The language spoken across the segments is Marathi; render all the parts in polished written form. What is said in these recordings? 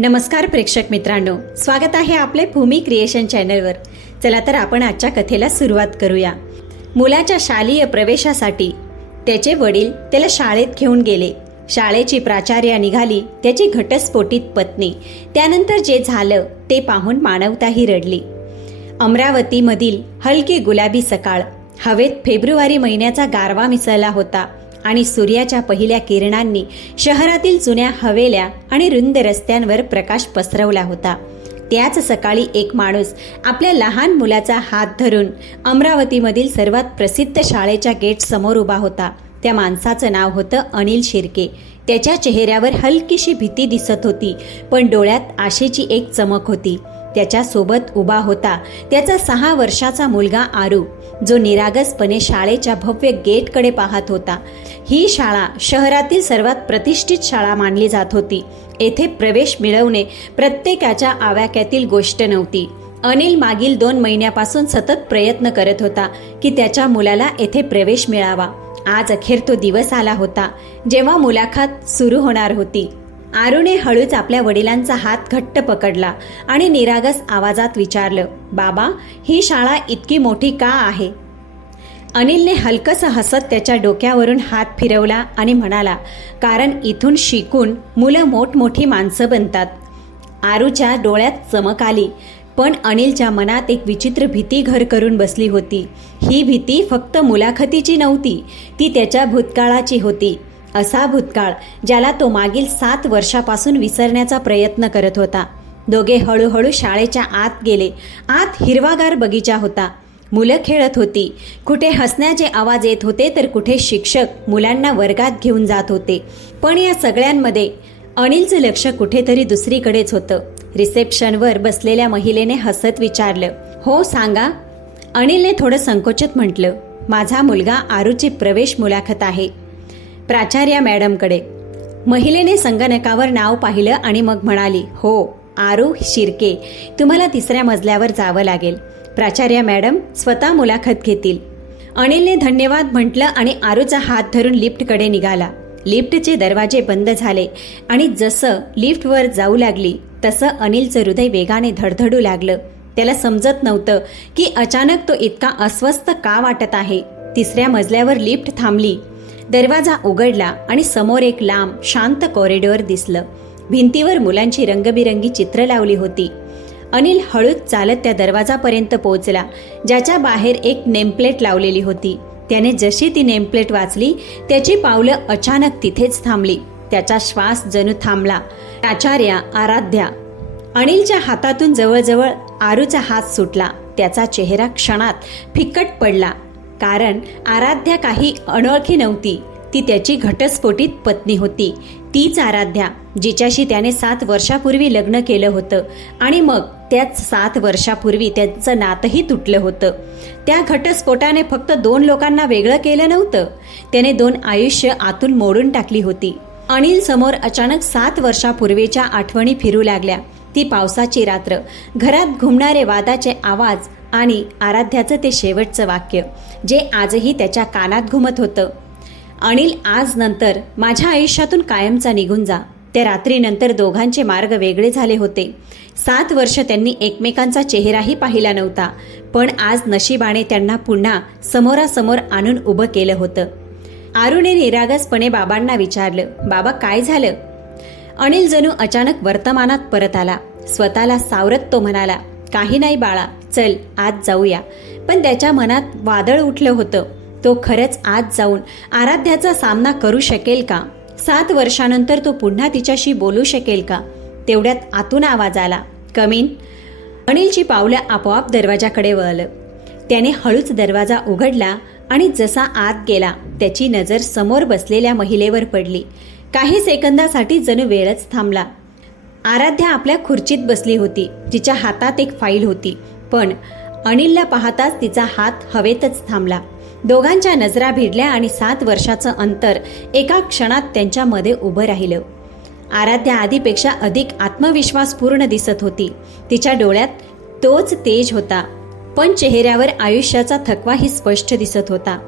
नमस्कार प्रेक्षक मित्रांनो, स्वागत आहे आपले भूमी क्रिएशन चॅनलवर। चला तर आपण आजच्या कथेला सुरुवात करूया। मुलाच्या शालेय प्रवेशासाठी त्याचे वडील त्याला शाळेत घेऊन गेले। शाळेची प्राचार्या निघाली त्याची घटस्फोटित पत्नी। त्यानंतर जे झालं ते पाहून मानवताही रडली। अमरावतीमधील हलकी गुलाबी सकाळ, हवेत फेब्रुवारी महिन्याचा गारवा मिसळला होता आणि सूर्याच्या पहिल्या किरणांनी शहरातील जुन्या हवेल्या आणि रुंद रस्त्यांवर प्रकाश पसरवला होता। त्याच सकाळी एक माणूस आपल्या लहान मुलाचा हात धरून अमरावतीमधील सर्वात प्रसिद्ध शाळेच्या गेट समोर उभा होता। त्या माणसाचं नाव होतं अनिल शिर्के। त्याच्या चेहऱ्यावर हलकीशी भीती दिसत होती, पण डोळ्यात आशेची एक चमक होती। त्याच्या सोबत उभा होता त्याचा 6 वर्षाचा मुलगा आरू, जो निरागसपणे शाळेच्या भव्य गेटकडे पाहत होता। ही शाळा शहरातील सर्वात प्रतिष्ठित शाळा मानली जात होती। येथे प्रवेश मिळवणे प्रत्येकाच्या आवाक्यातील गोष्ट नव्हती। अनिल मागील 2 महिन्यापासून सतत प्रयत्न करत होता की त्याच्या मुलाला येथे प्रवेश मिळावा। आज अखेर तो दिवस आला होता जेव्हा मुलाखत सुरू होणार होती। आरूने हळूच आपल्या वडिलांचा हात घट्ट पकडला आणि निरागस आवाजात विचारलं, बाबा, ही शाळा इतकी मोठी का आहे? अनिलने हलकसं हसत त्याच्या डोक्यावरून हात फिरवला आणि म्हणाला, कारण इथून शिकून मुलं मोठमोठी माणसं बनतात। आरूच्या डोळ्यात चमक आली, पण अनिलच्या मनात एक विचित्र भीती घर करून बसली होती। ही भीती फक्त मुलाखतीची नव्हती, ती त्याच्या भूतकाळाची होती। असा भूतकाळ ज्याला तो मागील 7 वर्षापासून विसरण्याचा प्रयत्न करत होता। दोघे हळूहळू शाळेच्या आत गेले। आत हिरवागार बगीचा होता। मुलं खेळत होती। कुठे हसण्याचे आवाज येत होते तर कुठे शिक्षक मुलांना वर्गात घेऊन जात होते। पण या सगळ्यांमध्ये अनिलचं लक्ष कुठेतरी दुसरीकडेच होतं। रिसेप्शनवर बसलेल्या महिलेने हसत विचारलं, हो सांगा। अनिलने थोडं संकोचित म्हटलं, माझा मुलगा आरूची प्रवेश मुलाखत आहे, प्राचार्या मॅडमकडे। महिलेने संगणकावर नाव पाहिलं आणि मग म्हणाली, हो, आरू शिर्के, तुम्हाला 3ऱ्या मजल्यावर जावं लागेल। प्राचार्या मॅडम स्वतः मुलाखत घेतील। अनिलने धन्यवाद म्हटलं आणि आरूचा हात धरून लिफ्टकडे निघाला। लिफ्टचे दरवाजे बंद झाले आणि जसं लिफ्टवर जाऊ लागली तसं अनिलचं हृदय वेगाने धडधडू लागलं। त्याला समजत नव्हतं की अचानक तो इतका अस्वस्थ का वाटत आहे। 3ऱ्या मजल्यावर लिफ्ट थांबली। दरवाजा उघडला आणि समोर एक लांब शांत कॉरिडॉर दिसलं। भिंतीवर मुलांची रंगबिरंगी चित्र लावली होती। अनिल हळूच चालत त्या दरवाजापर्यंत पोहोचला, ज्याच्या बाहेर एक नेमप्लेट लावलेली होती। त्याने जशी ती नेमप्लेट वाचली, त्याची पावलं अचानक तिथेच थांबली। त्याचा श्वास जणू थांबला। प्राचार्या आराध्या। अनिलच्या हातातून जवळजवळ आरूचा हात सुटला। त्याचा चेहरा क्षणात फिक्कट पडला, कारण आराध्या काही अनोळखी नव्हती। ती त्याची घटस्फोटित पत्नी होती। तीच आराध्या जिच्याशी त्याने 7 वर्षापूर्वी लग्न केलं होतं आणि मग त्याच 7 वर्षापूर्वी त्यांचं नातंही तुटलं होतं। त्या घटस्फोटाने फक्त 2 लोकांना वेगळं केलं नव्हतं, त्याने 2 आयुष्य आतून मोडून टाकली होती। अनिल समोर अचानक 7 वर्षापूर्वीच्या आठवणी फिरू लागल्या। ती पावसाची रात्र, घरात घुमणारे वादाचे आवाज आणि आराध्याचं ते शेवटचं वाक्य, जे आजही त्याच्या कानात घुमत होतं, अनिल, आज नंतर माझ्या आयुष्यातून कायमचा निघून जा। त्या रात्रीनंतर दोघांचे मार्ग वेगळे झाले होते। 7 वर्ष त्यांनी एकमेकांचा चेहराही पाहिला नव्हता, पण आज नशिबाने त्यांना पुन्हा समोरासमोर आणून उभं केलं होतं। आरूने निरागसपणे बाबांना विचारलं, बाबा, काय झालं? अनिल जणू अचानक वर्तमानात परत आला। स्वतःला सावरत तो म्हणाला, काही नाही बाळा, चल आज जाऊया। पण त्याच्या मनात वादळ उठलं होतं। तो खरंच आज जाऊन आराध्याचा सामना करू शकेल का? 7 वर्षानंतर तो पुन्हा तिच्याशी बोलू शकेल का? तेवढ्यात आतून आवाज आला, कमीन। अनिलची पावलं आपोआप दरवाजाकडे वळलं। त्याने हळूच दरवाजा उघडला आणि जसा आत गेला त्याची नजर समोर बसलेल्या महिलेवर पडली। काही सेकंदासाठी जणू वेळच थांबला। आराध्या आपल्या खुर्चीत बसली होती। तिच्या हातात एक फाईल होती, पण अनिलला पाहताच तिचा हात हवेतच थांबला। दोघांच्या नजरा भिडल्या आणि 7 वर्षाचं अंतर एका क्षणात त्यांच्यामध्ये उभं राहिलं। आराध्या आधीपेक्षा अधिक आत्मविश्वासपूर्ण दिसत होती। तिच्या डोळ्यात तोच तेज होता, पण चेहऱ्यावर आयुष्याचा थकवाही स्पष्ट दिसत होता।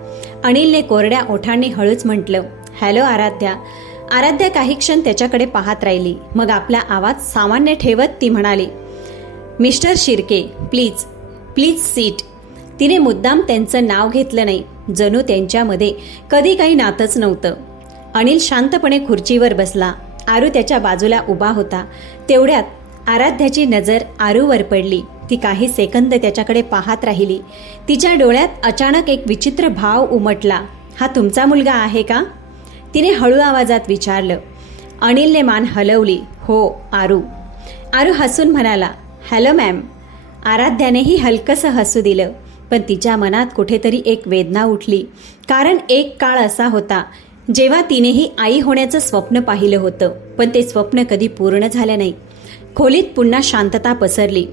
अनिलने कोरड्या ओठांनी हळूच म्हटलं, हॅलो आराध्या। आराध्या काही क्षण त्याच्याकडे पाहत राहिली. मग आपला आवाज सामान्य ठेवत ती म्हणाली, mister Shirke, please please seat. तिने मुद्दाम त्यांचं नाव घेतलं नाही, जणू त्यांच्यामध्ये कधी काही नातंच नव्हतं. अनिल शांतपणे खुर्चीवर बसला. आरू त्याच्या बाजूला उभा होता. तेवढ्यात आराध्याची नजर आरूवर पडली. ती काही सेकंद त्याच्याकडे पाहत राहिली. तिच्या डोळ्यात अचानक एक विचित्र भाव उमटला. हा तुमचा मुलगा आहे का? तिने हळू आवाजात विचारलं. अनिलने मान हलवली. हो आरू. आरू हसून म्हणाला, हॅलो मॅम. आराध्यानेही हलकंसं हसू दिलं, पण तिच्या मनात कुठेतरी एक वेदना उठली. कारण एक काळ असा होता जेव्हा तिनेही आई होण्याचं स्वप्न पाहिलं होतं, पण ते स्वप्न कधी पूर्ण झालं नाही. खोलीत पुन्हा शांतता पसरली.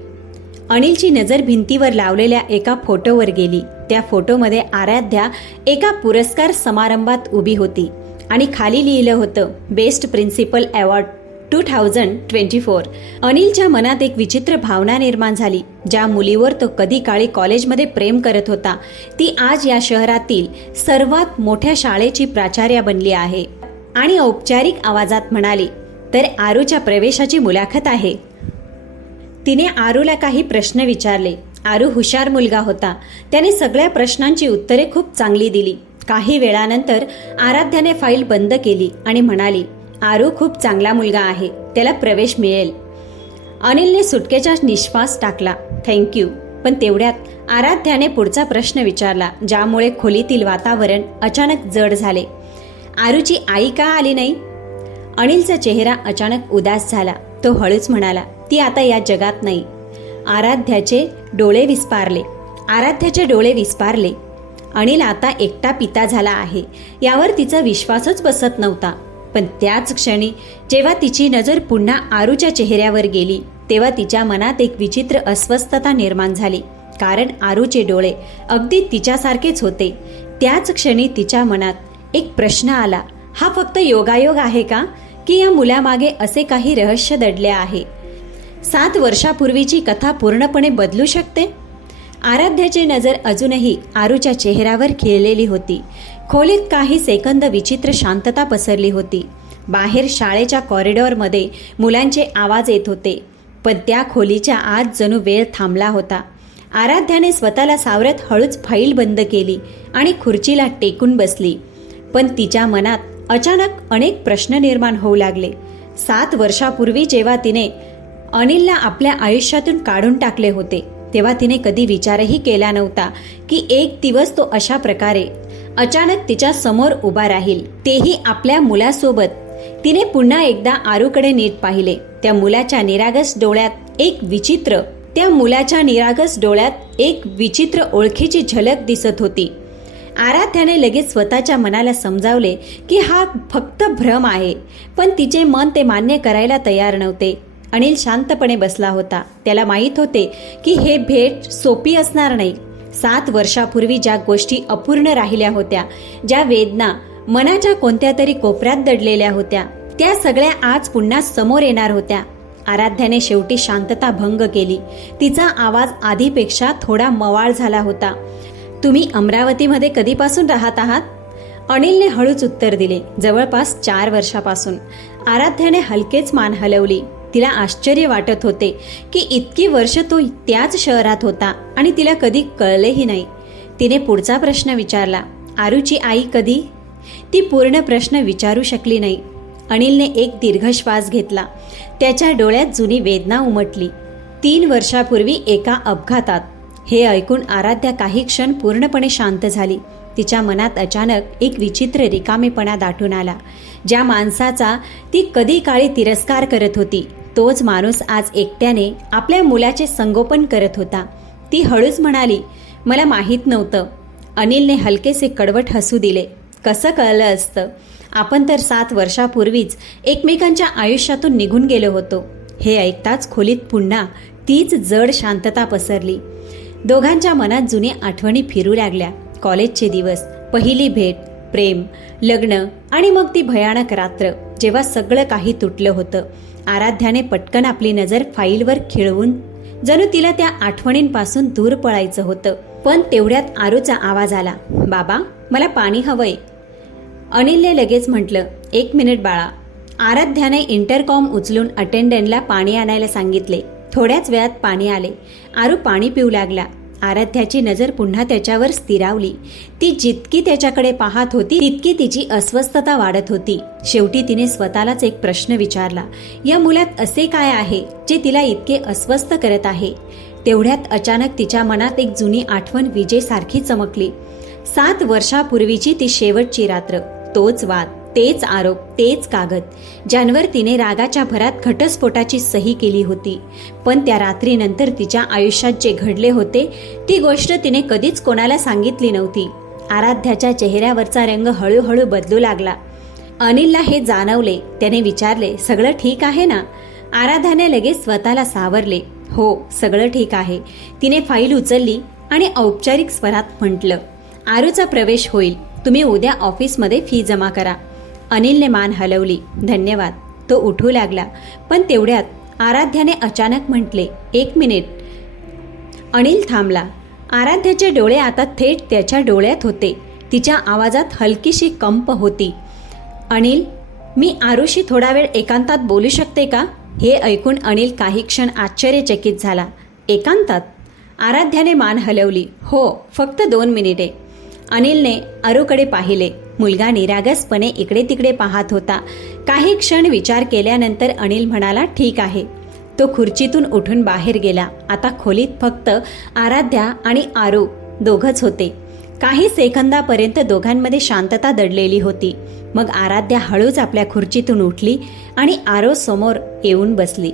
अनिलची नजर भिंतीवर लावलेल्या एका फोटोवर गेली. त्या फोटोमध्ये आराध्या एका पुरस्कार समारंभात उभी होती आणि खाली लिहिलं होतं, बेस्ट प्रिन्सिपल अवॉर्ड 2024. अनिलच्या मनात एक विचित्र भावना निर्माण झाली. ज्या मुलीवर तो कधी काळी कॉलेजमध्ये प्रेम करत होता, ती आज या शहरातील सर्वात मोठ्या शाळेची प्राचार्या बनली आहे. आणि औपचारिक आवाजात म्हणाली, तर आरूच्या प्रवेशाची मुलाखत आहे. तिने आरूला काही प्रश्न विचारले. आरू हुशार मुलगा होता. त्याने सगळ्या प्रश्नांची उत्तरे खूप चांगली दिली. काही वेळानंतर आराध्याने फाईल बंद केली आणि म्हणाली, आरू खूप चांगला मुलगा आहे, त्याला प्रवेश मिळेल. अनिलने सुटकेचा निश्वास टाकला, थँक्यू. पण तेवढ्यात आराध्याने पुढचा प्रश्न विचारला, ज्यामुळे खोलीतील वातावरण अचानक जड झाले. आरूची आई का आली नाही? अनिलचा चेहरा अचानक उदास झाला. तो हळूच म्हणाला, ती आता या जगात नाही. आराध्याचे डोळे विस्पारले. अनिल आता एकटा पिता झाला आहे यावर तिचा विश्वासच बसत नव्हता. पण त्याच क्षणी जेव्हा तिची नजर पुन्हा आरूच्या चेहऱ्यावर गेली, तेव्हा तिच्या मनात एक विचित्र अस्वस्थता निर्माण झाली. कारण आरूचे डोळे अगदी तिच्यासारखेच होते. त्याच क्षणी तिच्या मनात एक प्रश्न आला, हा फक्त योगायोग आहे का, की या मुलामागे असे काही रहस्य दडले आहे? 7 वर्षापूर्वीची कथा पूर्णपणे बदलू शकते? आराध्याची नजर अजूनही आरूच्या चेहऱ्यावर खिळलेली होती. खोलीत काही सेकंद विचित्र शांतता पसरली होती. बाहेर शाळेच्या कॉरिडॉरमध्ये मुलांचे आवाज येत होते, पण त्या खोलीच्या आत जणू वेळ थांबला होता. आराध्याने स्वतःला सावरत हळूच फाईल बंद केली आणि खुर्चीला टेकून बसली. पण तिच्या मनात अचानक अनेक प्रश्न निर्माण होऊ लागले. 7 वर्षापूर्वी जेव्हा तिने अनिलला आपल्या आयुष्यातून काढून टाकले होते, तेव्हा तिने कधी विचारही केला नव्हता की एक दिवस तो अशा प्रकारे अचानक तिच्या समोर उभा राहील, तेही आपल्या मुलासोबत. तिने पुन्हा एकदा आरूकडे नीट पाहिले. त्या मुलाच्या निरागस डोळ्यात एक विचित्र ओळखीची झलक दिसत होती. आराध्याने लगेच स्वतःच्या मनाला समजावले की हा फक्त भ्रम आहे, पण तिचे मन ते मान्य करायला तयार नव्हते. अनिल शांतपणे बसला होता. त्याला माहीत होते की हे भेट सोपी असणार नाही. 7 वर्षापूर्वी ज्या गोष्टी अपूर्ण राहिल्या होत्या, ज्या वेदना मनाच्या कोणत्या तरी कोपऱ्यात दडलेल्या होत्या, त्या सगळ्या आज पुन्हा समोर येणार होत्या. आराध्याने शेवटी शांतता भंग केली. तिचा आवाज आधीपेक्षा थोडा मवाळ झाला होता. तुम्ही अमरावतीमध्ये कधीपासून राहत आहात? अनिलने हळूच उत्तर दिले, जवळपास 4 वर्षापासून. आराध्याने हलकेच मान हलवली. तिला आश्चर्य वाटत होते की इतकी वर्ष तो त्याच शहरात होता आणि तिला कधी कळलेही नाही. तिने पुढचा प्रश्न विचारला, आरूची आई कधी? ती पूर्ण प्रश्न विचारू शकली नाही. अनिलने एक दीर्घ श्वास घेतला. त्याच्या डोळ्यात जुनी वेदना उमटली. 3 वर्षापूर्वी एका अपघातात. हे ऐकून आराध्या काही क्षण पूर्णपणे शांत झाली. तिच्या मनात अचानक एक विचित्र रिकामेपणा दाटून आला. ज्या माणसाचा ती कधी काळी तिरस्कार करत होती, तोच माणूस आज एकट्याने आपल्या मुलाचे संगोपन करत होता. ती हळूच म्हणाली, मला माहीत नव्हतं. अनिलने हलकेसे कडवट हसू दिले. कसं कळलं असतं? आपण तर 7 वर्षापूर्वीच एकमेकांच्या आयुष्यातून निघून गेलो होतो. हे ऐकताच खोलीत पुन्हा तीच जड शांतता पसरली. दोघांच्या मनात जुन्या आठवणी फिरू लागल्या. कॉलेजचे दिवस, पहिली भेट, प्रेम, लग्न आणि मग ती भयानक रात्र जेव्हा सगळं काही तुटलं होतं. आराध्याने पटकन आपली नजर फाईलवर खिळवून जणू तिला त्या आठवणींपासून दूर पळायचं होतं. पण तेवढ्यात आरूचा आवाज आला, बाबा मला पाणी हवंय. अनिलने लगेच म्हटलं, 1 मिनिट बाळा. आराध्याने इंटरकॉम उचलून अटेंडंटला पाणी आणायला सांगितले. थोड्याच वेळात पाणी आले. आरू पाणी पिऊ लागला. आराध्याची नजर पुन्हा त्याच्यावर स्थिरावली. ती जितकी त्याच्याकडे पाहत होती तितकी तिची अस्वस्थता वाढत होती. शेवटी तिने स्वतःलाच एक प्रश्न विचारला, या मुलात असे काय आहे जे तिला इतके अस्वस्थ करत आहे? तेवढ्यात अचानक तिच्या मनात एक जुनी आठवण विजेसारखी चमकली. 7 वर्षापूर्वीची ती शेवटची रात्र. तोच वाद, तेच आरोप, तेच कागद, ज्यांवर तिने रागाच्या भरात घटस्फोटाची सही केली होती. पण त्या रात्रीनंतर तिच्या आयुष्यात जे घडले होते ती गोष्ट तिने कधीच कोणाला सांगितली नव्हती. आराध्याच्या चेहऱ्यावरचा रंग हळूहळू बदलू लागला. अनिलला हे जाणवले. त्याने विचारले, सगळं ठीक आहे ना? आराध्याने लगेच स्वतःला सावरले. हो, सगळं ठीक आहे. तिने फाईल उचलली आणि औपचारिक स्वरात म्हटलं, आरूचा प्रवेश होईल. तुम्ही उद्या ऑफिसमध्ये फी जमा करा. अनिलने मान हलवली. धन्यवाद. तो उठू लागला. पण तेवढ्यात आराध्याने अचानक म्हटले, 1 मिनिट. अनिल थांबला. आराध्याचे डोळे आता थेट त्याच्या डोळ्यात होते. तिच्या आवाजात हलकीशी कंप होती. अनिल, मी आरूशी थोडा वेळ एकांतात बोलू शकते का? हे ऐकून अनिल काही क्षण आश्चर्यचकित झाला. एकांतात? आराध्याने मान हलवली. हो, फक्त 2 मिनिटे. अनिलने आरूकडे पाहिले. मुलगा निरागसपणे इकडे तिकडे पाहत होता. काही क्षण विचार केल्यानंतर अनिल म्हणाला, ठीक आहे. तो खुर्चीतून उठून बाहेर गेला. आता खोलीत फक्त आराध्या आणि आरू दोघंच होते. काही सेकंदापर्यंत दोघांमध्ये शांतता दडलेली होती. मग आराध्या हळूच आपल्या खुर्चीतून उठली आणि आरू समोर येऊन बसली.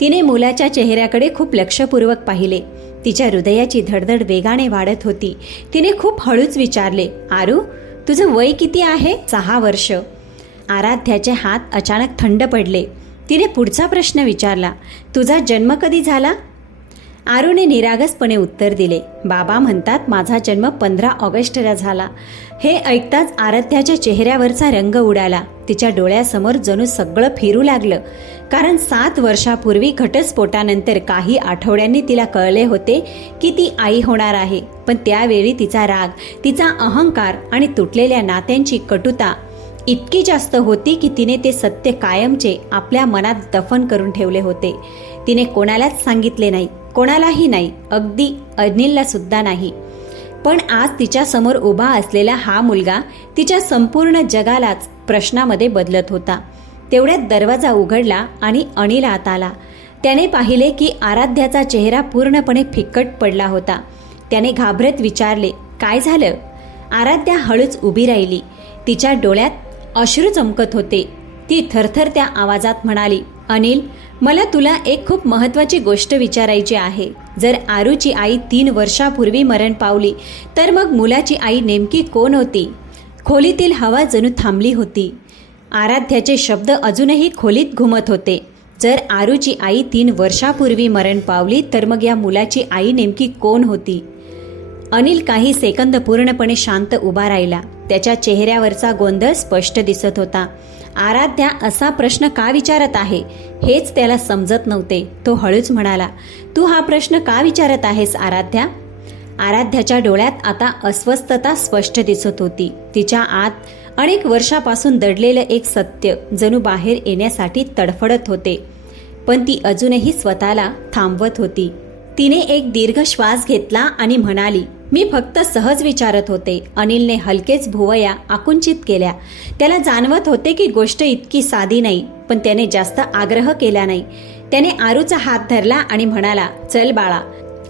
तिने मुलाच्या चेहऱ्याकडे खूप लक्षपूर्वक पाहिले. तिच्या हृदयाची धडधड वेगाने वाढत होती. तिने खूप हळूच विचारले, आरू, तुझं वय किती आहे? 6 वर्ष. आराध्याचे हात अचानक थंड पडले. तिने पुढचा प्रश्न विचारला, तुझा जन्म कधी झाला? आरूने निरागसपणे उत्तर दिले, बाबा म्हणतात माझा जन्म 15 ऑगस्टला झाला. हे ऐकताच आराध्याच्या चेहऱ्यावरचा रंग उडाला. तिच्या डोळ्यासमोर जणू सगळं फिरू लागलं. कारण 7 वर्षापूर्वी घटस्फोटानंतर काही आठवड्यांनी तिला कळले होते की ती आई होणार आहे. पण त्यावेळी तिचा राग, तिचा अहंकार आणि तुटलेल्या नात्यांची कटुता इतकी जास्त होती की तिने ते सत्य कायमचे आपल्या मनात दफन करून ठेवले होते. तिने कोणालाच सांगितले नाही, कोणालाही नाही, अगदी अनिलला सुद्धा नाही. पण आज तिच्या समोर उभा असलेला हा मुलगा तिच्या संपूर्ण जगालाच प्रश्नामध्ये बदलत होता. तेवढ्यात दरवाजा उघडला आणि अनिल आत आला. त्याने पाहिले की आराध्याचा चेहरा पूर्णपणे फिक्कट पडला होता. त्याने घाबरत विचारले, काय झालं? आराध्या हळूच उभी राहिली. तिच्या डोळ्यात अश्रू चमकत होते. ती थरथरत्या आवाजात म्हणाली, अनिल, मला तुला एक खूप महत्त्वाची गोष्ट विचारायची आहे. जर आरूची आई 3 वर्षापूर्वी मरण पावली तर मग मुलाची आई नेमकी कोण होती? खोलीतील हवा जणू थांबली होती. आराध्याचे शब्द अजूनही खोलीत घुमत होते. जर आरूची आई 3 वर्षापूर्वी मरण पावली तर मग या मुलाची आई नेमकी कोण होती? अनिल काही सेकंद पूर्णपणे शांत उभा राहिला. त्याच्या चेहऱ्यावरचा गोंधळ स्पष्ट दिसत होता. आराध्या असा प्रश्न का विचारत आहे हेच त्याला समजत नव्हते. तो हळूच म्हणाला, तू हा प्रश्न का विचारत आहेस आराध्या? आराध्याच्या डोळ्यात आता अस्वस्थता स्पष्ट दिसत होती. तिच्या आत अनेक वर्षापासून दडलेलं एक सत्य जणू बाहेर येण्यासाठी तडफडत होते. पण ती अजूनही स्वतःला थांबवत होती. तिने एक दीर्घ श्वास घेतला आणि म्हणाली, मी फक्त सहज विचारत होते. अनिलने हलकेच भुवया आकुंचित केल्या. त्याला जाणवत होते की गोष्ट इतकी साधी नाही. पण त्याने जास्त आग्रह केला नाही. त्याने आरूचा हात धरला आणि म्हणाला, चल बाळा.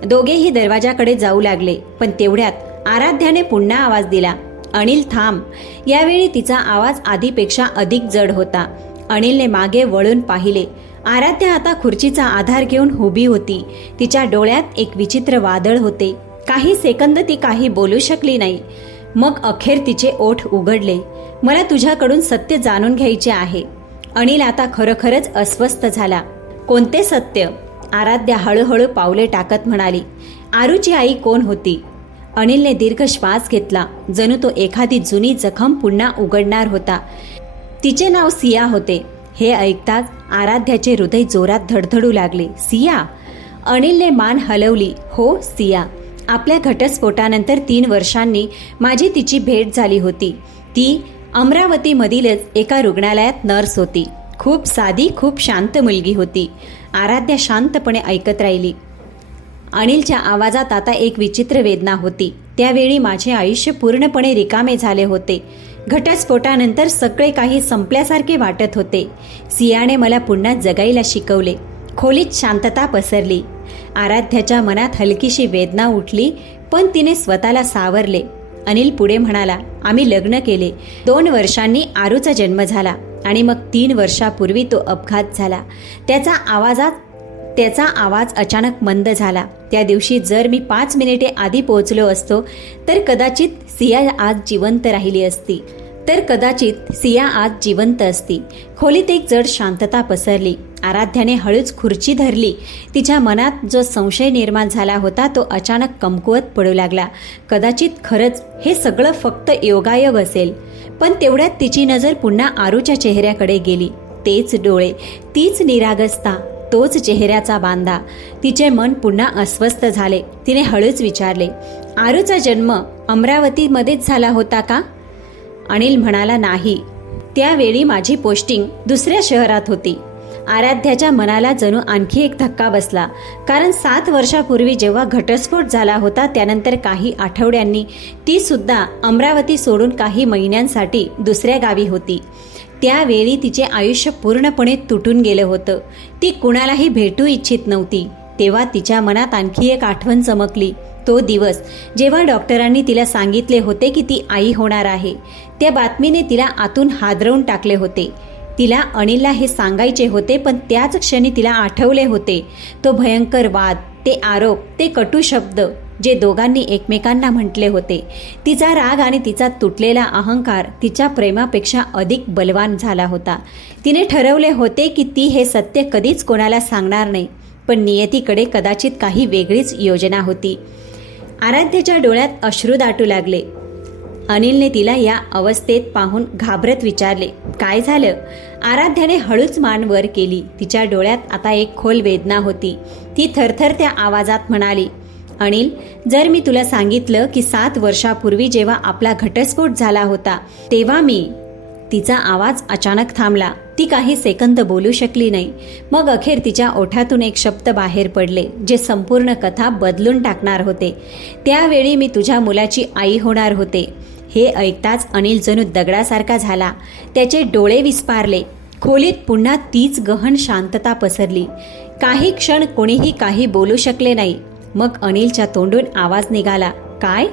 दोघेही दरवाजाकडे जाऊ लागले. पण तेवढ्यात आराध्याने पुन्हा आवाज दिला, अनिल थांब. यावेळी तिचा आवाज आधीपेक्षा अधिक जड होता. अनिलने मागे वळून पाहिले. आराध्या आता खुर्चीचा आधार घेऊन उभी होती. तिच्या डोळ्यात एक विचित्र वादळ होते. काही सेकंद ती काही बोलू शकली नाही. मग अखेर तिचे ओठ उघडले. मला तुझ्याकडून सत्य जाणून घ्यायचे आहे. अनिल आता खरोखरच अस्वस्थ झाला. कोणते सत्य? आराध्या हळूहळू पावले टाकत म्हणाली, आरूची आई कोण होती? अनिलने दीर्घ श्वास घेतला. जणू तो एखादी जुनी जखम पुन्हा उघडणार होता. तिचे नाव सिया होते. हे ऐकताच आराध्याचे हृदय जोरात धडधडू लागले. सिया? अनिलने मान हलवली. हो, सिया. आपल्या घटस्फोटानंतर 3 वर्षांनी माझी तिची भेट झाली होती. ती अमरावतीमधीलच एका रुग्णालयात नर्स होती. खूप साधी, खूप शांत मुलगी होती. आराध्या शांतपणे ऐकत राहिली. अनिलच्या आवाजात आता एक विचित्र वेदना होती. त्यावेळी माझे आयुष्य पूर्णपणे रिकामे झाले होते. घटस्फोटानंतर सगळे काही संपल्यासारखे वाटत होते. सियाने मला पुन्हा जगायला शिकवले. खोलीत शांतता पसरली. आराध्याच्या मनात हलकीशी वेदना उठली, पण तिने स्वतःला सावरले. अनिल पुढे म्हणाला, आम्ही लग्न केले. 2 वर्षांनी आरूचा जन्म झाला आणि मग 3 वर्षापूर्वी तो अपघात झाला. त्याचा आवाज अचानक मंद झाला. त्या दिवशी जर मी 5 मिनिटे आधी पोहोचलो असतो तर कदाचित सिया आज जिवंत असती. खोलीत एक जड शांतता पसरली. आराध्याने हळूच खुर्ची धरली. तिच्या मनात जो संशय निर्माण झाला होता तो अचानक कमकुवत पडू लागला. कदाचित खरंच हे सगळं फक्त योगायोग असेल. पण तेवढ्यात तिची नजर पुन्हा आरूच्या चेहऱ्याकडे गेली. तेच डोळे, तीच निरागसता, तोच चेहऱ्याचा बांधा. तिचे मन पुन्हा अस्वस्थ झाले. तिने हळूच विचारले, आरूचा जन्म अमरावतीमध्येच झाला होता का? अनिल म्हणाला, नाही. त्यावेळी माझी पोस्टिंग दुसऱ्या शहरात होती. आराध्याच्या मनाला जणू आणखी एक धक्का बसला. कारण 7 वर्षापूर्वी जेव्हा घटस्फोट झाला होता त्यानंतर काही आठवड्यांनी ती सुद्धा अमरावती सोडून काही महिन्यांसाठी दुसऱ्या गावी होती. त्यावेळी तिचे आयुष्य पूर्णपणे तुटून गेलं होतं. ती कुणालाही भेटू इच्छित नव्हती. तेव्हा तिच्या मनात आणखी एक आठवण चमकली. तो दिवस जेव्हा डॉक्टरांनी तिला सांगितले होते की ती आई होणार आहे. त्या बातमीने तिला आतून हादरवून टाकले होते. तिला अनिलला हे सांगायचे होते, पण त्याच क्षणी तिला आठवले होते तो भयंकर वाद, ते आरोप, ते कटू शब्द जे दोघांनी एकमेकांना म्हटले होते. तिचा राग आणि तिचा तुटलेला अहंकार तिच्या प्रेमापेक्षा अधिक बलवान झाला होता. तिने ठरवले होते की ती हे सत्य कधीच कोणाला सांगणार नाही. पण नियतीकडे कदाचित काही वेगळीच योजना होती. आराध्याच्या डोळ्यात अश्रू दाटू लागले. अनिलने तिला या अवस्थेत पाहून घाबरत विचारले, काय झालं? आराध्याने हळूच मान वर केली. तिच्या डोळ्यात आता एक खोल वेदना होती. ती थरथरत्या आवाजात म्हणाली, अनिल, जर मी तुला सांगितलं की 7 वर्षापूर्वी जेव्हा आपला घटस्फोट झाला होता तेव्हा मी... तिचा आवाज अचानक थांबला. ती काही सेकंद बोलू शकली नाही. मग अखेर तिच्या ओठातून एक शब्द बाहेर पडले जे संपूर्ण कथा बदलून टाकणार होते. त्यावेळी मी तुझ्या मुलाची आई होणार होते. हे ऐकताच अनिल जणू दगडासारखा झाला. त्याचे डोळे विस्पारले. खोलीत पुन्हा तीच गहन शांतता पसरली. काही क्षण कोणीही काही बोलू शकले नाही. मग अनिलच्या तोंडून आवाज निघाला, काय?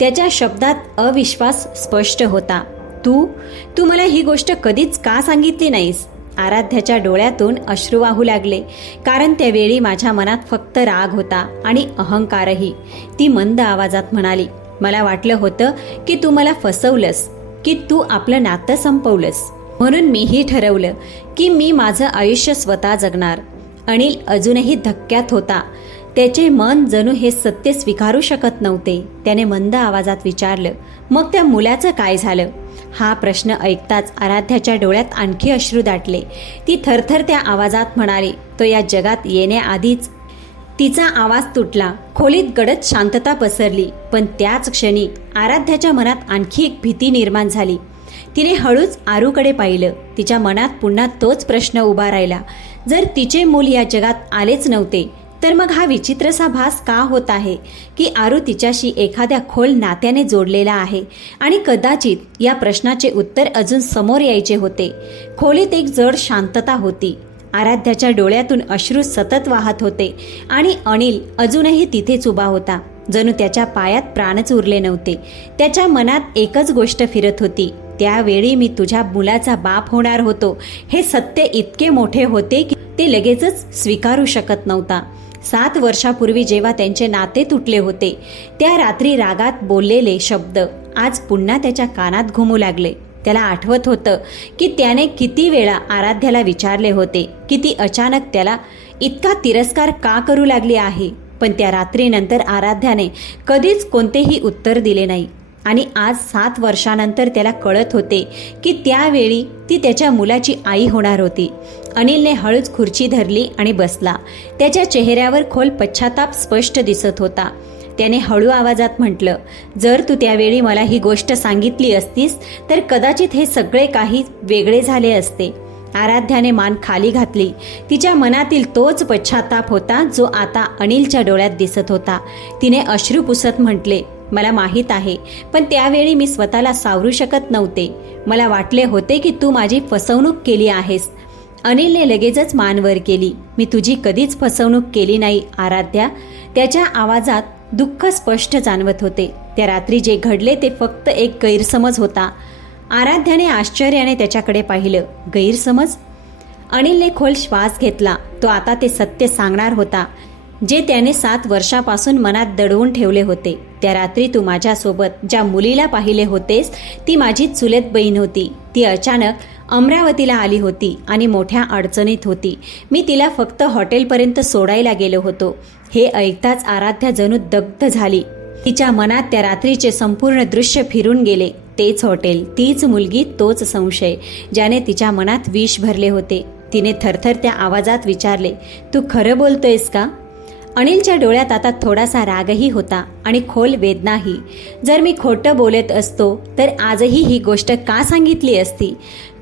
त्याच्या शब्दात अविश्वास स्पष्ट होता. तू मला ही गोष्ट कधीच का सांगितली नाहीस? आराध्याच्या डोळ्यातून अश्रू वाहू लागले. कारण त्यावेळी माझ्या मनात फक्त राग होता आणि अहंकारही. ती मंद आवाजात म्हणाली, मला वाटलं होतं की तू मला फसवलंस, की तू आपलं नातं संपवलंस. म्हणून मीही ठरवलं की मी माझं आयुष्य स्वतः जगणार. अनिल अजूनही धक्क्यात होता. त्याचे मन जणू हे सत्य स्वीकारू शकत नव्हते. त्याने मंद आवाजात विचारलं, मग त्या मुलाचं काय झालं? हा प्रश्न ऐकताच आराध्याच्या डोळ्यात आणखी अश्रू दाटले. ती थरथरत्या आवाजात म्हणाली, तो या जगात येण्याआधीच... तिचा आवाज तुटला. खोलीत गडद शांतता पसरली. पण त्याच क्षणी आराध्याच्या मनात आणखी एक भीती निर्माण झाली. तिने हळूच आरूकडे पाहिलं. तिच्या मनात पुन्हा तोच प्रश्न उभा राहिला. जर तिचे मूल या जगात आलेच नव्हते तर मग हा विचित्रसा भास का होत आहे की आरू तिच्याशी एखाद्या खोल नात्याने जोडलेला आहे? आणि कदाचित या प्रश्नाचे उत्तर अजून समोर यायचे होते. खोलीत एक जड शांतता होती. आराध्याच्या डोळ्यातून अश्रू सतत वाहत होते आणि अनिल अजूनही तिथेच उभा होता. जणू त्याच्या पायात प्राणच उरले नव्हते. त्याच्या मनात एकच गोष्ट फिरत होती, त्यावेळी मी तुझ्या मुलाचा बाप होणार होतो. हे सत्य इतके मोठे होते की ते लगेचच स्वीकारू शकत नव्हता. 7 वर्षापूर्वी जेव्हा त्यांचे नाते तुटले होते त्या रात्री रागात बोललेले शब्द आज पुन्हा त्याच्या कानात घुमू लागले. त्याला आठवत होतं की त्याने किती वेळा आराध्याला विचारले होते की ती अचानक त्याला इतका तिरस्कार का करू लागली आहे. पण त्या रात्रीनंतर आराध्याने कधीच कोणतेही उत्तर दिले नाही. आणि आज 7 वर्षानंतर त्याला कळत होते की त्यावेळी ती त्याच्या मुलाची आई होणार होती. अनिलने हळूच खुर्ची धरली आणि बसला. त्याच्या चेहऱ्यावर खोल पश्चाताप स्पष्ट दिसत होता. त्याने हळू आवाजात म्हटलं, जर तू त्यावेळी मला ही गोष्ट सांगितली असतीस तर कदाचित हे सगळे काही वेगळे झाले असते. आराध्याने मान खाली घातली. तिच्या मनातील तोच पश्चाताप होता जो आता अनिलच्या डोळ्यात दिसत होता. तिने अश्रू पुसत म्हटले, मला माहीत आहे, पण त्यावेळी मी स्वतःला सावरू शकत नव्हते. मला वाटले होते की तू माझी फसवणूक केली आहेस. अनिलने लगेचच मान वर केली. मी तुझी कधीच फसवणूक केली नाही आराध्या. त्याच्या आवाजात दुःख स्पष्ट जाणवत होते. त्या रात्री जे घडले ते फक्त एक गैरसमज होता. आराध्याने आश्चर्याने त्याच्याकडे पाहिलं. गैरसमज? अनिलने खोल श्वास घेतला. तो आता ते सत्य सांगणार होता जे त्याने 7 वर्षापासून मनात दडवून ठेवले होते. त्या रात्री तू माझ्यासोबत ज्या मुलीला पाहिले होतेस ती माझी चुलत बहीण होती. ती अचानक अमरावतीला आली होती आणि मोठ्या अडचणीत होती. मी तिला फक्त हॉटेलपर्यंत सोडायला गेलो होतो. हे ऐकताच आराध्या जणू दग्ध झाली. तिच्या मनात त्या रात्रीचे संपूर्ण दृश्य फिरून गेले. तेच हॉटेल, तीच मुलगी, तोच संशय ज्याने तिच्या मनात विष भरले होते. तिने थरथरत्या आवाजात विचारले, तू खरं बोलतोयस का? अनिलच्या डोळ्यात आता थोडासा रागही होता आणि खोल वेदनाही. जर मी खोटं बोलत असतो तर आजही ही गोष्ट का सांगितली असती?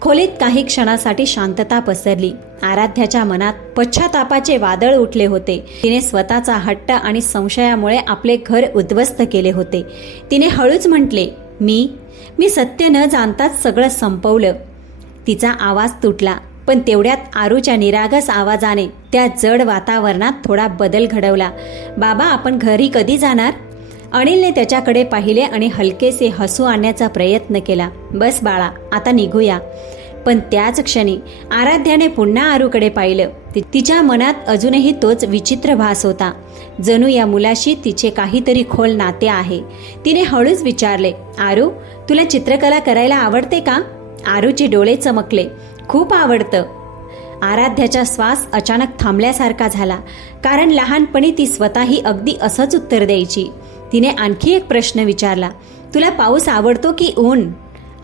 खोलीत काही क्षणासाठी शांतता पसरली. आराध्याच्या मनात पश्चातापाचे वादळ उठले होते. तिने स्वतःचा हट्ट आणि संशयामुळे आपले घर उद्ध्वस्त केले होते. तिने हळूच म्हटले, मी सत्य न जाणताच सगळं संपवलं. तिचा आवाज तुटला, पण तेवढ्यात आरूच्या निरागस आवाजाने त्या जड वातावरणात थोडा बदल घडवला. बाबा, आपण घरी कधी जाणार? अनिलने त्याच्याकडे पाहिले आणि हलकेसे हसू आणण्याचा प्रयत्न केला. बस बाळा, आता निघूया. पण त्याच क्षणी आराध्याने पुन्हा आरूकडे पाहिलं. तिच्या मनात अजूनही तोच विचित्र भास होता. जणू या मुलाशी तिचे काहीतरी खोल नाते आहे. तिने हळूच विचारले, आरू, तुला चित्रकला करायला आवडते का? आरूचे डोळे चमकले. खूप आवडतं. आराध्याचा श्वास अचानक थांबल्यासारखा झाला, कारण लहानपणी ती स्वतःही अगदी असंच उत्तर द्यायची. तिने आणखी एक प्रश्न विचारला, तुला पाऊस आवडतो की ऊन?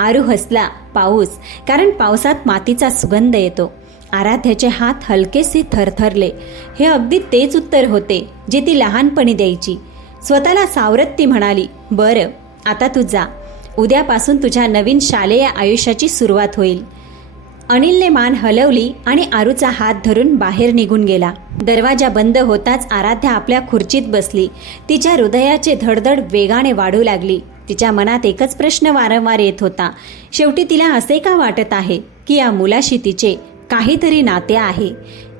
आरू हसला. पाऊस, कारण पावसात मातीचा सुगंध येतो. आराध्याचे हात हलकेसे थरथरले. हे अगदी तेच उत्तर होते जे ती लहानपणी द्यायची. स्वतःला सावरत ती म्हणाली, बरं, आता तू जा. उद्यापासून तुझ्या नवीन शालेय आयुष्याची सुरुवात होईल. अनिलने मान हलवली आणि आरूचा हात धरून बाहेर निघून गेला. दरवाजा बंद होताच आराध्या आपल्या खुर्चीत बसली. तिच्या हृदयाचे धडधड वेगाने वाढू लागली. तिच्या मनात एकच प्रश्न वारंवार येत होता. शेवटी तिला असे का वाटत आहे की या मुलाशी तिचे काहीतरी नाते आहे?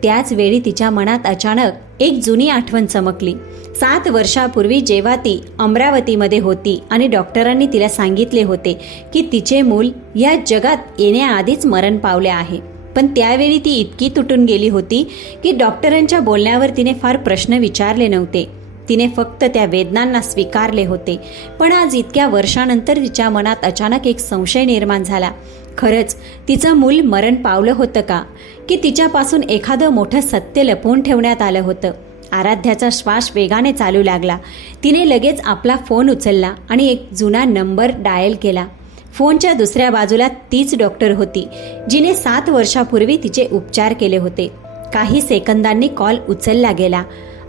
त्याच वेळी तिच्या मनात अचानक एक जुनी आठवण चमकली. 7 वर्षापूर्वी जेव्हा ती अमरावतीमध्ये होती आणि डॉक्टरांनी तिला सांगितले होते की तिचे मूल या जगात येण्याआधीच मरण पावले आहे. पण त्यावेळी ती इतकी तुटून गेली होती की डॉक्टरांच्या बोलण्यावर तिने फार प्रश्न विचारले नव्हते. तिने फक्त त्या वेदनांना स्वीकारले होते. पण आज इतक्या वर्षानंतर तिच्या मनात अचानक एक संशय निर्माण झाला. खरंच तिचं मूल मरण पावलं होतं का? की तिच्यापासून एखादं मोठं सत्य लपवून ठेवण्यात आलं होतं? आराध्याचा श्वास वेगाने चालू लागला. तिने लगेच आपला फोन उचलला आणि एक जुना नंबर डायल केला. फोनच्या दुसऱ्या बाजूला तीच डॉक्टर होती जिने 7 वर्षापूर्वी तिचे उपचार केले होते. काही सेकंदांनी कॉल उचलला गेला.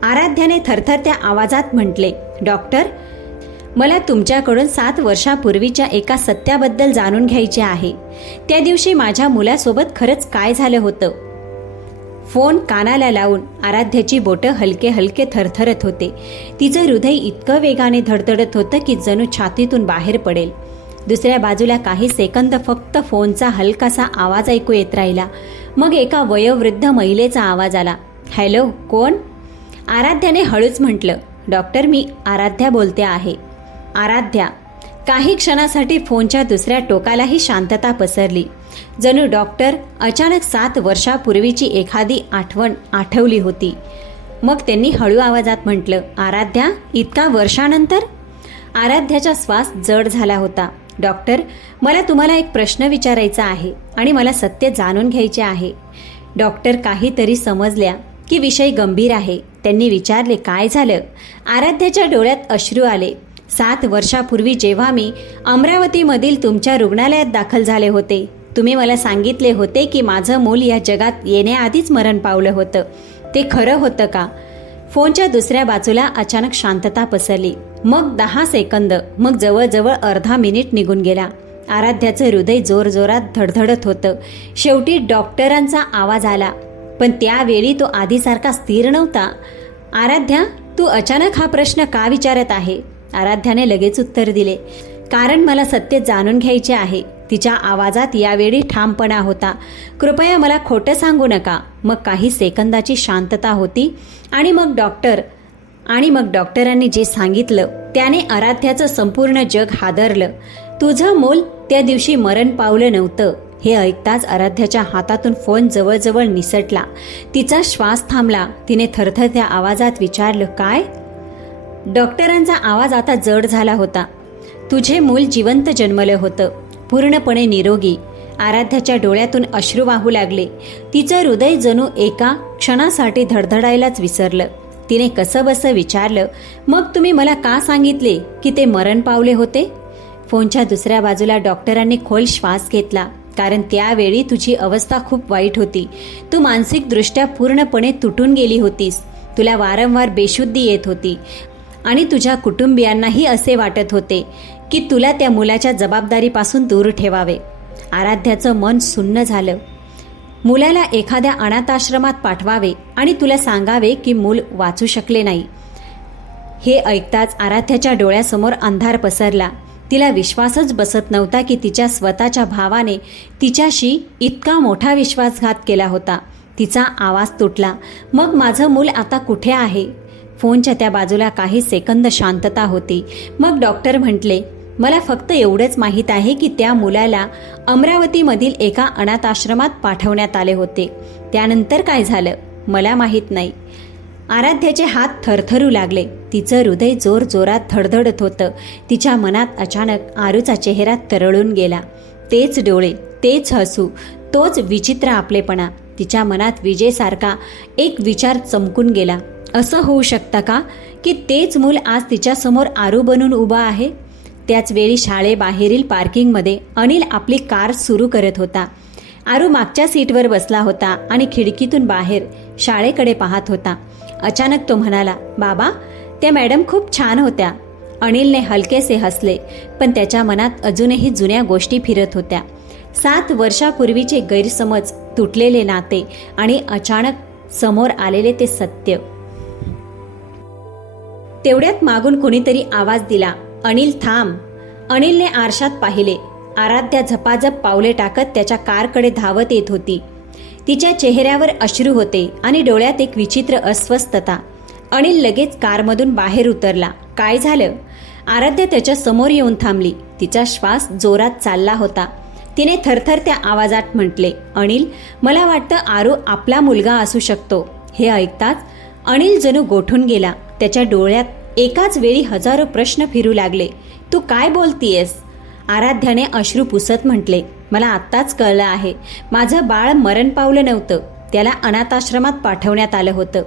आराध्याने थरथरत्या आवाजात म्हटले, डॉक्टर, मला तुमच्याकडून 7 वर्षापूर्वीच्या एका सत्याबद्दल जाणून घ्यायचे आहे. त्या दिवशी माझ्या मुलासोबत खरंच काय झालं होतं? फोन कानाला लावून आराध्याची बोटं हलके हलके थरथरत होते. तिचं हृदय इतकं वेगाने धडधडत होतं की जणू छातीतून बाहेर पडेल. दुसऱ्या बाजूला काही सेकंद फक्त फोनचा हलकासा आवाज ऐकू येत राहिला. मग एका वयोवृद्ध महिलेचा आवाज आला. हॅलो, कोण? आराध्याने हळूच म्हटलं, डॉक्टर, मी आराध्या बोलते आहे. आराध्या. काही क्षणासाठी फोनच्या दुसऱ्या टोकालाही शांतता पसरली. जणू डॉक्टर अचानक 7 वर्षापूर्वीची एखादी आठवण आठवली होती. मग त्यांनी हळू आवाजात म्हटलं, आराध्या, इतका वर्षानंतर? आराध्याचा श्वास जड झाला होता. डॉक्टर, मला तुम्हाला एक प्रश्न विचारायचा आहे आणि मला सत्य जाणून घ्यायचे आहे. डॉक्टर काहीतरी समजल्या की विषय गंभीर आहे. त्यांनी विचारले, काय झालं? आराध्याच्या डोळ्यात अश्रू आले. 7 वर्षापूर्वी जेव्हा मी अमरावतीमधील तुमच्या रुग्णालयात दाखल झाले होते, तुम्ही मला सांगितले होते की माझं मूल या जगात येण्याआधीच मरण पावलं होतं. ते खरं होतं का? फोनच्या दुसऱ्या बाजूला अचानक शांतता पसरली. मग 10 सेकंद, मग जवळजवळ अर्धा मिनिट निघून गेला. आराध्याचं हृदय जोरजोरात धडधडत होतं. शेवटी डॉक्टरांचा आवाज आला, पण त्यावेळी तो आधीसारखा स्थिर नव्हता. आराध्या, तू अचानक हा प्रश्न का विचारत आहे? आराध्याने लगेच उत्तर दिले, कारण मला सत्य जाणून घ्यायचे आहे. तिच्या आवाजात यावेळी ठामपणा होता. कृपया मला खोटं सांगू नका. मग काही सेकंदाची शांतता होती आणि मग डॉक्टरांनी जे सांगितलं त्याने आराध्याचं संपूर्ण जग हादरलं. तुझं मूल त्या दिवशी मरण पावलं नव्हतं. हे ऐकताच आराध्याच्या हातातून फोन जवळजवळ निसटला. तिचा श्वास थांबला. तिने थरथरत्या आवाजात विचारलं, काय? डॉक्टरांचा आवाज आता जड झाला होता. तुझे मूल जिवंत जन्मलं होतं, पूर्णपणे निरोगी. आराध्याच्या डोळ्यातून अश्रू वाहू लागले. तिचं हृदय जणू एका क्षणासाठी धडधडायलाच विसरलं. तिने कसंबसं विचारलं, मग तुम्ही मला का सांगितले की ते मरण पावले होते? फोनच्या दुसऱ्या बाजूला डॉक्टरांनी खोल श्वास घेतला. कारण त्यावेळी तुझी अवस्था खूप वाईट होती. तू मानसिकदृष्ट्या पूर्णपणे तुटून गेली होतीस. तुला वारंवार बेशुद्धी येत होती आणि तुझ्या कुटुंबियांनाही असे वाटत होते की तुला त्या मुलाच्या जबाबदारीपासून दूर ठेवावे. आराध्याचं मन सुन्न झालं. मुलाला एखाद्या अनाथाश्रमात पाठवावे आणि तुला सांगावे की मूल वाचू शकले नाही. हे ऐकताच आराध्याच्या डोळ्यासमोर अंधार पसरला. तिला विश्वासच बसत नव्हता की तिच्या स्वतःच्या भावाने तिच्याशी इतका मोठा विश्वासघात केला होता. तिचा आवाज तुटला, मग माझं मूल आता कुठे आहे? फोनच्या त्या बाजूला काही सेकंद शांतता होती. मग डॉक्टर म्हटले, मला फक्त एवढंच माहीत आहे की त्या मुलाला अमरावतीमधील एका अनाथाश्रमात पाठवण्यात आले होते. त्यानंतर काय झालं मला माहीत नाही. आराध्याचे हात थरथरू लागले. तिचं हृदय जोरजोरात धडधडत होतं. तिच्या मनात अचानक आरूचा चेहरा तरळून गेला. तेच डोळे, तेच हसू, तोच विचित्र आपलेपणा. तिच्या मनात विजेसारखा एक विचार चमकून गेला. असं होऊ शकतं का की तेच मूल आज तिच्यासमोर आरू बनून उभा आहे? त्याच वेळी शाळेबाहेरील पार्किंगमध्ये अनिल आपली कार सुरू करत होता. आरू मागच्या सीटवर बसला होता आणि खिडकीतून बाहेर शाळेकडे पाहत होता. अचानक तो म्हणाला, बाबा, त्या मॅडम खूप छान होत्या. अनिलने हलकेसे हसले, पण त्याच्या मनात अजूनही जुन्या गोष्टी फिरत होत्या. 7 वर्षापूर्वीचे गैरसमज, तुटलेले नाते आणि अचानक समोर आलेले ते सत्य. तेवढ्यात मागून कोणीतरी आवाज दिला, अनिल थांब. अनिलने आरशात पाहिले. आराध्या झपाझप पावले टाकत त्याच्या कारकडे धावत येत होती. तिच्या चेहऱ्यावर अश्रू होते आणि डोळ्यात एक विचित्र अस्वस्थता. अनिल लगेच कारमधून बाहेर उतरला. काय झालं? आराध्या त्याच्या समोर येऊन थांबली. तिचा श्वास जोरात चालला होता. तिने थरथरत्या आवाजात म्हटले, अनिल, मला वाटतं आरू आपला मुलगा असू शकतो. हे ऐकताच अनिल जणू गोठून गेला. त्याच्या डोळ्यात एकाच वेळी हजारो प्रश्न फिरू लागले. तू काय बोलतीयस? आराध्याने अश्रू पुसत म्हटले, मला आत्ताच कळलं आहे. माझं बाळ मरण पावलं नव्हतं. त्याला अनाथाश्रमात पाठवण्यात आलं होतं.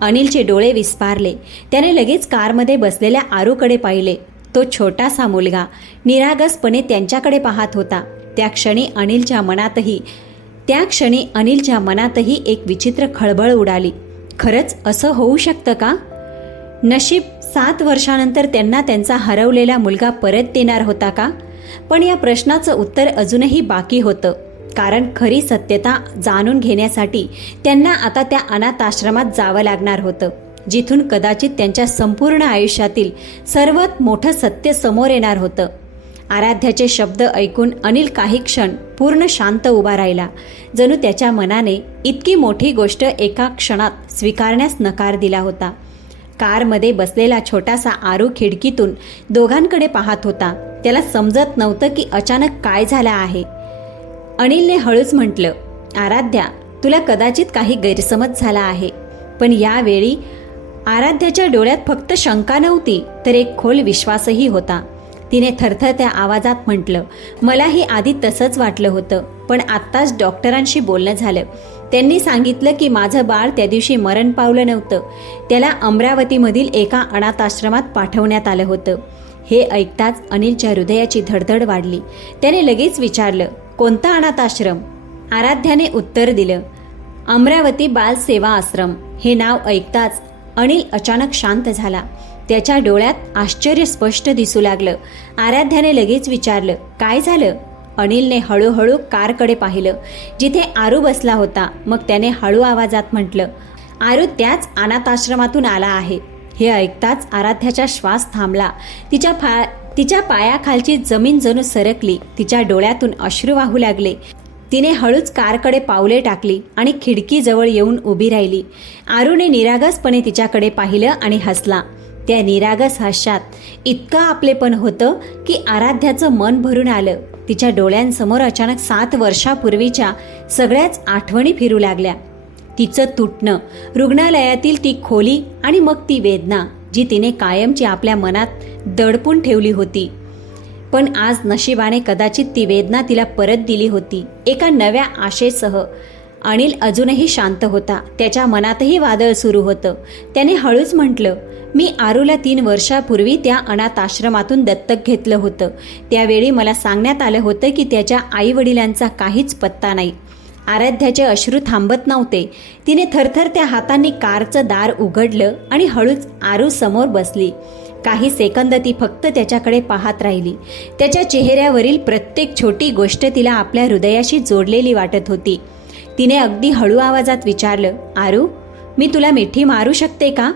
अनिलचे डोळे विस्फारले. त्याने लगेच कारमध्ये बसलेल्या आरूकडे पाहिले. तो छोटासा मुलगा निरागसपणे त्यांच्याकडे पाहत होता. त्या क्षणी अनिलच्या मनातही एक विचित्र खळबळ उडाली. खरंच असं होऊ शकतं का? नशीब 7 वर्षानंतर त्यांना त्यांचा हरवलेला मुलगा परत देणार होता का? पण या प्रश्नाचं उत्तर अजूनही बाकी होतं. कारण खरी सत्यता जाणून घेण्यासाठी त्यांना आता त्या अनाथाश्रमात जावं लागणार होतं, जिथून कदाचित त्यांच्या संपूर्ण आयुष्यातील सर्वात मोठं सत्य समोर येणार होतं. आराध्याचे शब्द ऐकून अनिल काही क्षण पूर्ण शांत उभा राहिला. जणू त्याच्या मनाने इतकी मोठी गोष्ट एका क्षणात स्वीकारण्यास नकार दिला होता. कारमध्ये बसलेला छोटासा आरू खिडकीतून दोघांकडे पाहत होता. त्याला समजत नव्हतं की अचानक काय झालं आहे. अनिलने हळूच म्हटलं, आराध्या, तुला कदाचित काही गैरसमज झाला आहे. पण यावेळी आराध्याच्या डोळ्यात फक्त शंका नव्हती, तर एक खोल विश्वासही होता. तिने थरथरत्या आवाजात म्हटलं, मलाही आधी तसंच वाटलं होतं, पण आत्ताच डॉक्टरांशी बोलणं झालं. त्यांनी सांगितलं की माझं बाळ त्या दिवशी मरण पावलं नव्हतं. त्याला अमरावतीमधील एका अनाथाश्रमात पाठवण्यात आलं होतं. हे ऐकताच अनिलच्या हृदयाची धडधड वाढली. त्याने लगेच विचारलं, कोणता अनाथाश्रम? आराध्याने उत्तर दिलं, अमरावती बाल सेवा आश्रम. हे नाव ऐकताच अनिल अचानक शांत झाला. त्याच्या डोळ्यात आश्चर्य स्पष्ट दिसू लागलं. आराध्याने लगेच विचारलं, काय झालं? अनिलने हळूहळू कारकडे पाहिलं, जिथे आरू बसला होता. मग त्याने हळू आवाजात म्हटलं, आरू त्याच अनाथाश्रमातून आला आहे. हे ऐकताच आराध्याचा श्वास थांबला. तिच्या पायाखालची जमीन जणू सरकली. तिच्या डोळ्यातून अश्रू वाहू लागले. तिने हळूच कारकडे पावले टाकली आणि खिडकीजवळ येऊन उभी राहिली. आरूने निरागसपणे तिच्याकडे पाहिलं आणि हसला. त्या निरागस हास्यात इतकं आपलेपण होतं की आराध्याचं मन भरून आलं. तिच्या डोळ्यांसमोर अचानक 7 वर्षापूर्वीच्या सगळ्याच आठवणी फिरू लागल्या. तिचं तुटणं, रुग्णालयातील ती खोली आणि मग ती वेदना जी तिने कायमची आपल्या मनात दडपून ठेवली होती. पण आज नशिबाने कदाचित ती वेदना तिला परत दिली होती, एका नव्या आशेसह. अनिल अजूनही शांत होता. त्याच्या मनातही वादळ सुरू होतं. त्याने हळूच म्हटलं, मी आरूला 3 वर्षापूर्वी त्या अनाथ आश्रमातून दत्तक घेतलं होतं. त्यावेळी मला सांगण्यात आलं होतं की त्याच्या आईवडिलांचा काहीच पत्ता नाही. आराध्याचे अश्रू थांबत नव्हते. तिने थरथरत्या हातांनी कारचं दार उघडलं आणि हळूच आरू समोर बसली. काही सेकंद ती फक्त त्याच्याकडे पाहत राहिली. त्याच्या चेहऱ्यावरील प्रत्येक छोटी गोष्ट तिला आपल्या हृदयाशी जोडलेली वाटत होती. तिने अगदी हळू आवाजात विचारलं, आरू, मी तुला मिठी मारू शकते का?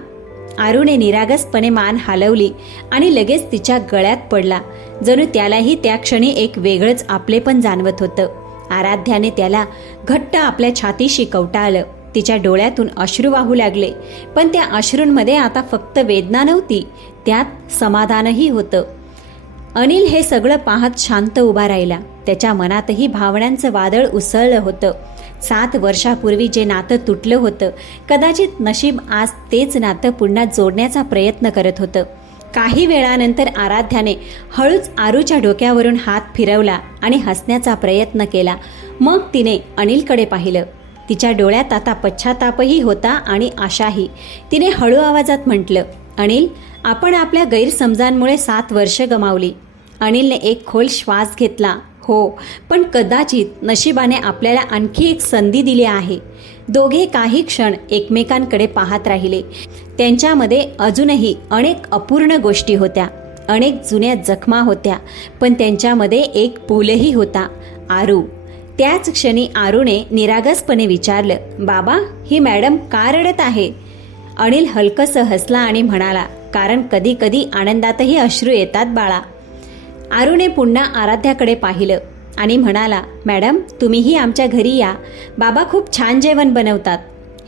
आरूने निरागसपणे मान हलवली आणि लगेच तिच्या गळ्यात पडला. जणू त्यालाही त्या क्षणी एक वेगळंच आपलेपण जाणवत होतं. आराध्याने त्याला घट्ट आपल्या छातीशी कवटाळलं. तिच्या डोळ्यातून अश्रू वाहू लागले. पण त्या अश्रूंमध्ये आता फक्त वेदना नव्हती, त्यात समाधानही होतं. अनिल हे सगळं पाहत शांत उभा राहिला. त्याच्या मनातही भावनांचं वादळ उसळलं होतं. 7 वर्षापूर्वी जे नातं तुटलं होतं, कदाचित नशीब आज तेच नातं पुन्हा जोडण्याचा प्रयत्न करत होतं. काही वेळानंतर आराध्याने हळूच आरूच्या डोक्यावरून हात फिरवला आणि हसण्याचा प्रयत्न केला. मग तिने अनिलकडे पाहिलं. तिच्या डोळ्यात आता पश्चातापही होता आणि आशाही. तिने हळू आवाजात म्हटलं, अनिल, आपण आपल्या गैरसमजांमुळे 7 वर्ष गमावली. अनिलने एक खोल श्वास घेतला. हो, पण कदाचित नशिबाने आपल्याला आणखी एक संधी दिली आहे. दोघे काही क्षण एकमेकांकडे पाहत राहिले. त्यांच्यामध्ये अजूनही अनेक अपूर्ण गोष्टी होत्या, अनेक जुन्या जखमा होत्या, पण त्यांच्यामध्ये एक पूलही होता, आरू. त्याच क्षणी आरूने निरागसपणे विचारलं, बाबा, ही मॅडम का रडत आहे? अनिल हलकसं हसला आणि म्हणाला, कारण कधी कधी आनंदातही अश्रू येतात बाळा. आरूने पुन्हा आराध्याकडे पाहिलं आणि म्हणाला, मॅडम, तुम्हीही आमच्या घरी या. बाबा खूप छान जेवण बनवतात.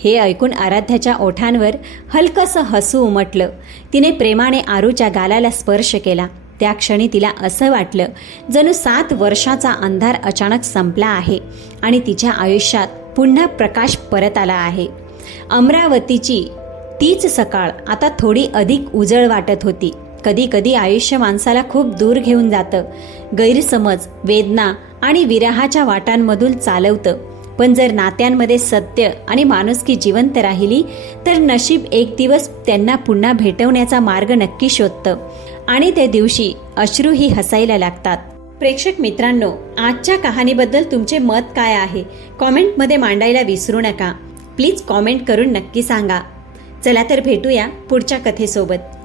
हे ऐकून आराध्याच्या ओठांवर हलकसं हसू उमटलं. तिने प्रेमाने आरूच्या गालाला स्पर्श केला. त्या क्षणी तिला असं वाटलं जणू 7 वर्षाचा अंधार अचानक संपला आहे आणि तिच्या आयुष्यात पुन्हा प्रकाश परत आला आहे. अमरावतीची तीच सकाळ आता थोडी अधिक उजळ वाटत होती. कधी कधी आयुष्य माणसाला खूप दूर घेऊन जातं, गैरसमज, वेदना आणि विरहाच्या वाटांमधून चालवतं. पण जर नात्यांमध्ये सत्य आणि माणुसकी जिवंत राहिली तर नशीब एक दिवस त्यांना पुन्हा भेटवण्याचा मार्ग नक्की शोधतं आणि त्या दिवशी अश्रूही हसायला लागतात. प्रेक्षक मित्रांनो, आजच्या कहाणीबद्दल तुमचे मत काय आहे कॉमेंटमध्ये मांडायला विसरू नका. प्लीज कॉमेंट करून नक्की सांगा. चला तर भेटूया पुढच्या कथेसोबत.